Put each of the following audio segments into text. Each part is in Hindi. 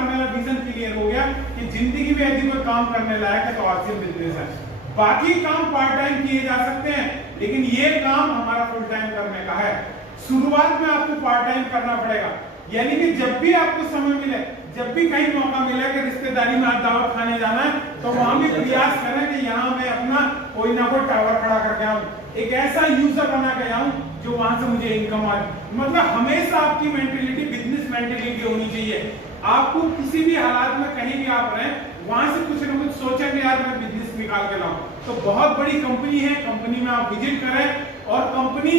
साल मेरा विजन क्लियर हो गया कि जिंदगी में यदि कोई काम करने लायक है तो आरसीएम बिजनेस है। बाकी काम पार्ट टाइम किए जा सकते हैं, लेकिन ये काम हमारा फुल टाइम करने का है। शुरुआत में आपको पार्ट टाइम करना पड़ेगा, यानी कि जब भी आपको समय मिले, जब भी कहीं मौका मिले कि रिश्तेदारी में आप दावत खाने जाना है, तो वहां भी प्रयास करें कि यहाँ मैं अपना कोई ना कोई टावर खड़ा करके आऊं, एक ऐसा यूजर बना के आऊं जो वहां से मुझे इनकम आ। मतलब हमेशा आपकी मेंटेलिटी बिजनेस मेंटेलिटी होनी चाहिए। आपको किसी भी हालात में कहीं भी आप रहे, वहां से कुछ ना कुछ सोचें कि यार मैं बिजनेस निकाल के लाऊं। तो बहुत बड़ी कंपनी है, कंपनी में आप विजिट करें, और कंपनी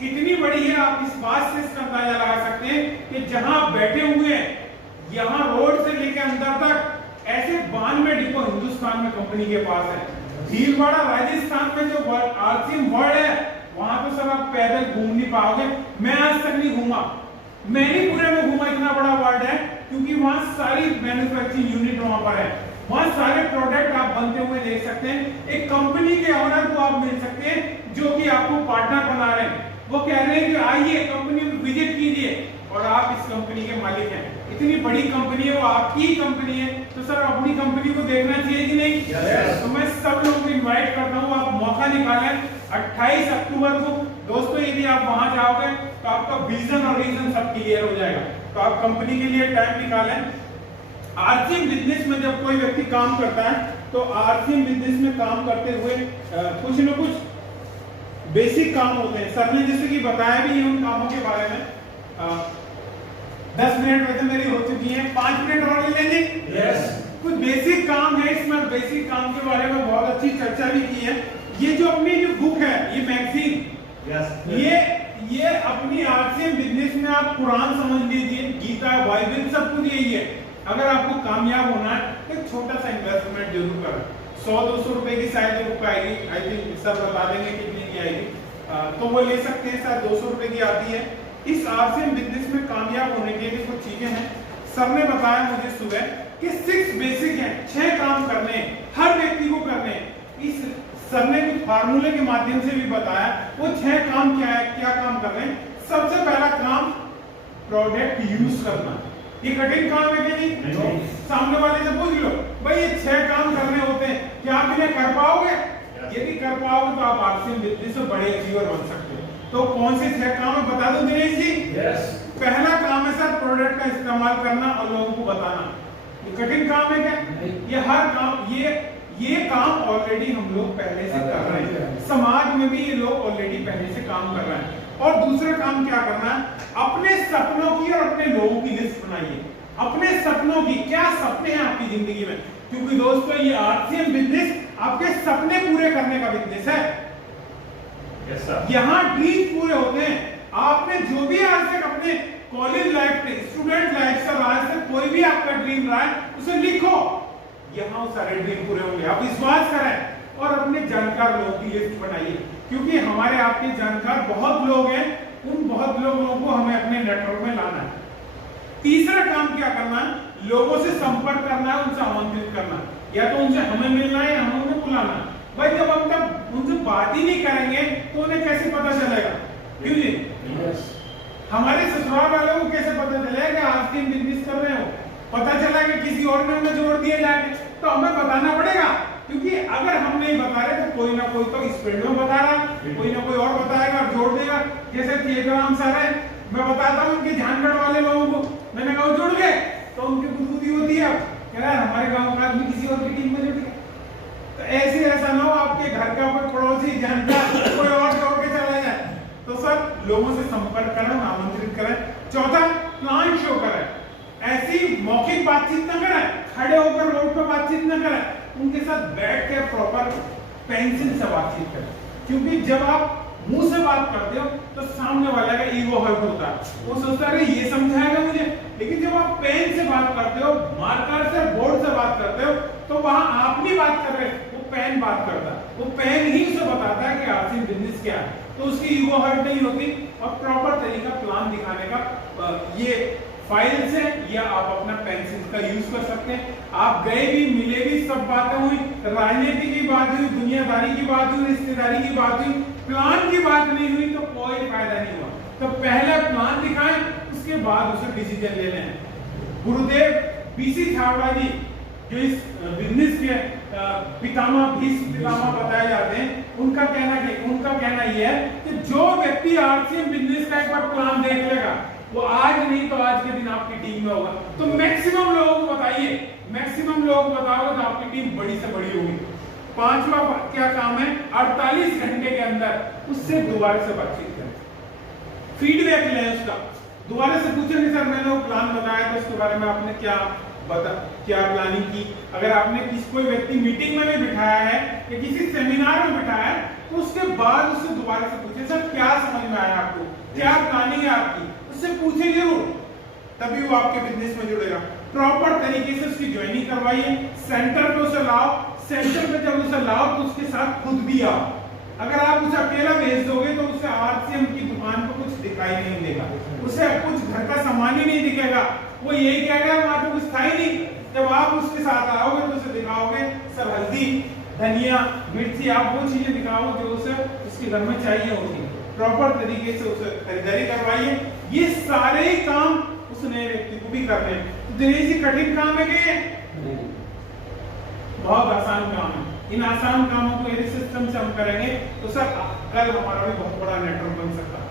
कितनी बड़ी है आप इस बात से इसका अंदाजा लगा सकते हैं कि जहां आप बैठे हुए हैं, यहाँ रोड से लेकर अंदर तक ऐसे 92 डिपो हिंदुस्तान में कंपनी के पास है। भीलवाड़ा राजस्थान में जो आरसीएम वर्ल्ड है, वहां तो सब आप पैदल घूम नहीं पाओगे। मैं आज तक नहीं घूमा, मैनीपुर में घूमा, इतना बड़ा वर्ल्ड है, क्योंकि वहां सारी मैन्युफैक्चरिंग यूनिट वहां पर है, वहां सारे प्रोडक्ट आप बनते हुए देख सकते हैं। एक कंपनी के ओनर को आप मिल सकते हैं जो कि आपको पार्टनर बना रहे हैं, वो कह रहे हैं कि आइए कंपनी में विजिट कीजिए, और आप इस कंपनी के मालिक हैं। इतनी बड़ी कंपनी है, वो आपकी कंपनी है, तो सर अपनी कंपनी को देखना चाहिए कि नहीं? yes. तो मैं सब लोगों को इनवाइट करता हूँ, आप मौका निकालें 28 अक्टूबर को। दोस्तों यदि आप वहां जाओगे तो आपका विजन और रीजन सब क्लियर हो जाएगा, तो आप कंपनी के लिए टाइम निकालें। आरसीएम बिजनेस में जब कोई व्यक्ति काम करता है, तो आरसीएम बिजनेस में काम करते हुए कुछ न कुछ बेसिक काम होते हैं। सर ने जैसे कि बताया भी है उन कामों के बारे में। 10 मिनट वैसे मेरी हो चुकी है, 5 मिनट और ले लेंगे। yes. कुछ बेसिक काम है, इसमें बेसिक काम के बारे में बहुत अच्छी चर्चा भी की है। ये जो अपनी जो बुक है, ये मैगजीन, yes. ये अपनी आरसीएम बिजनेस में आप कुरान समझ लीजिए, गीता, बाइबल, सब कुछ यही है। अगर आपको कामयाब होना है तो एक छोटा सा इन्वेस्टमेंट जरूर करें। 100-200 रुपए की शायद बुक आएगी, आई थिंक सर बता देंगे कितनी की आएगी, तो वो ले सकते हैं, शायद 200 रुपए की आती है। इस आरसीएम बिजनेस में कामयाब होने के लिए कुछ चीजें हैं। सर ने बताया मुझे सुबह कि 6 बेसिक हैं, 6 काम करने हैं, हर व्यक्ति को करने हैं। इस सर ने कुछ फार्मूले के माध्यम से भी बताया वो 6 काम क्या है, क्या काम कर रहे हैं। सबसे पहला काम प्रोडक्ट यूज करना। ये कठिन काम है कि नहीं? सामने वाले से पूछ लो, भाई ये 6 काम करने होते हैं, क्या आप इन्हें कर पाओगे? यदि कर पाओगे तो आप आरसीएम बिजनेस से बड़े अचीवर बन सकते हो। तो कौन से 6 काम है बता दो दिनेश जी? yes. पहला काम है सर प्रोडक्ट का इस्तेमाल करना और लोगों को बताना। ये कठिन काम है क्या? ये हर काम, ये काम ऑलरेडी हम लोग पहले से कर रहे हैं, समाज में भी ये लोग ऑलरेडी पहले से काम कर रहे हैं। और दूसरा काम क्या करना है, अपने सपनों की और अपने लोगों की लिस्ट बनाइए। अपने सपनों की, क्या सपने हैं आपकी जिंदगी में, क्योंकि दोस्तों ये आरसीएम बिजनेस आपके सपने पूरे करने का बिजनेस है। यहाँ ड्रीम पूरे होते हैं। आपने जो भी आज तक अपने कॉलेज लाइफ में, स्टूडेंट लाइफ से आज तक कोई भी आपका ड्रीम रहा है, उसे लिखो, यहाँ सारे ड्रीम पूरे होंगे। आप विश्वास करें और अपने जानकार लोगों की लिस्ट बनाइए, क्योंकि हमारे आपके जानकार बहुत लोग हैं, उन बहुत लोगों को हमें अपने नेटवर्क में लाना है। तीसरा काम क्या करना है, लोगों से संपर्क करना है, उनसे आमंत्रित करना, या तो उनसे हमें मिलना है या हम उन्हें बुलाना है। भाई जब हम तक उनसे बात ही नहीं करेंगे तो उन्हें कैसे पता चलेगा? क्यों जी? yes. हमारे ससुराल वालों को कैसे पता चलेगा कि आरसीएम बिजनेस कर रहे हो? पता चला कि किसी और ने उन्हें जोड़ दिया जाके, तो हमें बताना पड़ेगा, क्योंकि अगर हम नहीं बता रहे तो कोई ना कोई तो इस फील्ड में बता रहा है, कोई ना कोई और बताएगा और जोड़ देगा। जैसे थिएटराम सर है, मैं बताता हूँ उनके झानगढ़ वाले लोगों को, मैंने कहा जुड़ गए, तो उनकी बुद्धि होती है कह रहा है हमारे गाँव का आदमी किसी और की टीम में जुड़ गया। तो ऐसे ऐसा ना हो आपके घर का कोई पड़ोसी जानकार कोई और जोड़ के चला जाए। तो सर लोगों से संपर्क करें, आमंत्रित करें। चौथा, प्लान शो करें। ऐसी मौखिक बातचीत न करें, खड़े होकर रोड पर बातचीत न करें, उनके साथ बैठ के प्रॉपर पेंसिल से बातचीत करें, क्योंकि जब आप मुंह से बात करते हो तो सामने वाले का ईगो हर्ट होता है, वो सोचता है ये समझाएगा मुझे। लेकिन जब आप पेन से बात करते हो, मार्कर से, बोर्ड से बात करते हो, तो वहां आप नहीं बात कर रहे, वो पेन बात करता है, वो पेन ही उसे बताता है कि आरसीएम बिजनेस क्या है, तो उसकी ईगो हर्ट नहीं होती। और प्रॉपर तरीका प्लान दिखाने का, ये फाइल से या आप अपना पेंसिल का यूज कर सकते हैं। आप गए भी, मिले भी, सब बातें हुई, राजनीति की बात हुई, दुनियादारी की बात हुई, रिश्तेदारी की बात हुई, प्लान की बात नहीं हुई तो कोई फायदा नहीं हुआ। तो पहले प्लान दिखाएं, उसके बाद उसे डिसीजन ले लें। गुरुदेव बीसी छाबड़ा जी जो इस बिजनेस के भीष्म पितामह बताए जाते हैं, उनका कहना ये है कि जो व्यक्ति आरसीएम बिजनेस का एक बार प्लान देख लेगा, वो आज नहीं तो आज के दिन आपकी टीम में होगा। तो मैक्सिमम लोगों को बताइए, मैक्सिमम लोगों को बताओगे तो आपकी टीम बड़ी से बड़ी होगी। पांचवा क्या काम है, 48 घंटे के अंदर उससे दोबारा से बातचीत करें, फीडबैक लें उसका, दोबारा से पूछें कि सर मैंने वो प्लान बताया था उसके बारे में आपने क्या प्लानिंग की। अगर आपने कोई व्यक्ति मीटिंग में भी बिठाया है या किसी सेमिनार में बिठाया है, तो उसके बाद उससे दोबारा से पूछे सर क्या समझ में आया आपको, क्या प्लानिंग है आपकी, उससे पूछे जरूर, तभी वो आपके बिजनेस में जुड़ेगा। प्रॉपर तरीके से उसकी ज्वाइनिंग करवाइए, सेंटर पे उसे लाओ, सेंटर पे जब उसे लाओ तो उसके साथ खुद भी आओ। अगर आप उसे अकेला भेज दोगे तो उसे आरसीएम की दुकान पर कुछ दिखाई नहीं देगा, उसे कुछ घर का सामान ही नहीं दिखेगा, वो यही कहेगा वहां तो कुछ था ही नहीं। जब आप उसके साथ आओगे तो उसे दिखाओगे सर हल्दी, धनिया, मिर्ची, आप वो चीजें दिखाओ जो उसे उसके घर में चाहिए होगी। प्रॉपर तरीके से उसे खरीदारी करवाइए। ये सारे काम उस नए व्यक्ति को भी करने हैं। दिनेश जी कठिन काम है कि बहुत आसान काम है। इन आसान कामों को यदि सिस्टम से हम करेंगे तो सर कल हमारा भी बहुत बड़ा नेटवर्क बन सकता है।